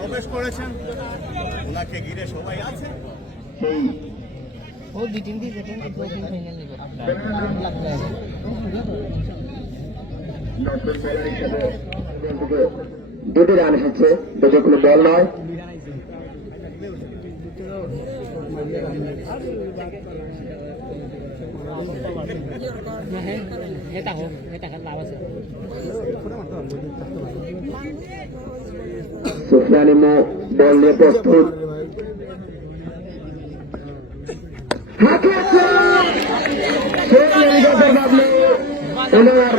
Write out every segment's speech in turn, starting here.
প্রবেশ করেছেন, ওনাকে ঘিরে সবাই আছে। ও দুই তিন দিন ফাইনাল নিব দুটি রান এসেছে, দুটো কোনো বল নয়। সুফিয়ান ইমো বল নিয়ে প্রস্তুত। ওনার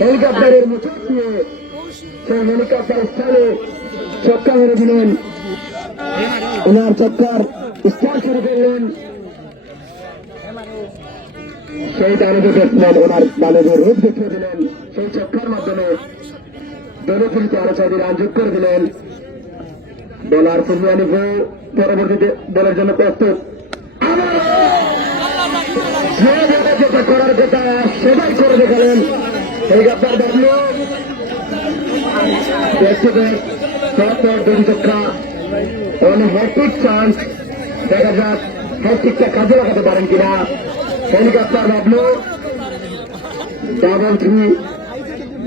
হেলিকপ্টারের মুচক দিয়ে সেই হেলিকপ্টার স্থানে ছক্কা মেরে দিলেন। ওনার ছক্কার স্টার শুরু করলেন। সেই দানবের ব্যাটসম্যান ওনার দানবের রূপ দেখিয়ে দিলেন। সেই ছক্কার মাধ্যমে দলফিরিতে আরো 6টি রান যোগ করে দিলেন। বোলার সুফিয়ান ইমো পরবর্তীতে দলের জন্য প্রস্তুত। যেটা করার কথা সেটাই করে দেখালেন। হেলিকপ্টার বাবলু দুটি ছক্কা, হ্যাট্রিক চান্স। দেখা যাক হ্যাট্রিকটা কাজে লাগাতে পারেন কিনা। হেলিকপ্টার বাবলু ডাবল 3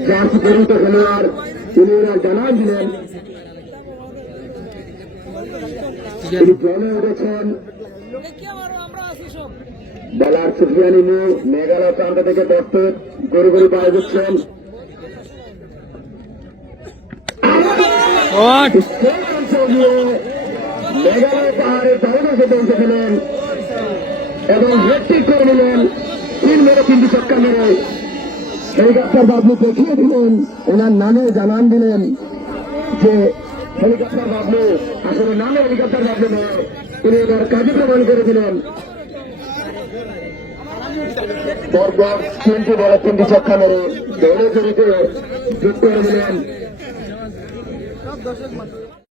জার্সি পরিণত খেলোয়াড়, তিনি ওনার জানান দিলেন তিনি জলে উঠেছেন। বলার সুফিয়ান ইমো মেঘালয় প্রান্ত থেকে প্রস্তুত, গরু গরু পায়ে দিচ্ছেন। মেঘালয় পাহাড়ের পাহাড়ে পৌঁছে গেলেন এবং হ্যাট্রিক করে নিলেন। 3 মেরে 3টি ছক্কা মেরে হেলিকপ্টার বাবলু দেখিয়ে দিলেন, ওনার নামে জানান দিলেন যে হেলিকপ্টার বাবলু আসলে নামে হেলিকপ্টার বাবলু নয়, তিনি এবার কাজে প্রমাণ করে দিলেন। পরপর 3টি বলে 3টি ছক্কা মেরে দৌড়ে জড়িতে যোগ করে দিলেন।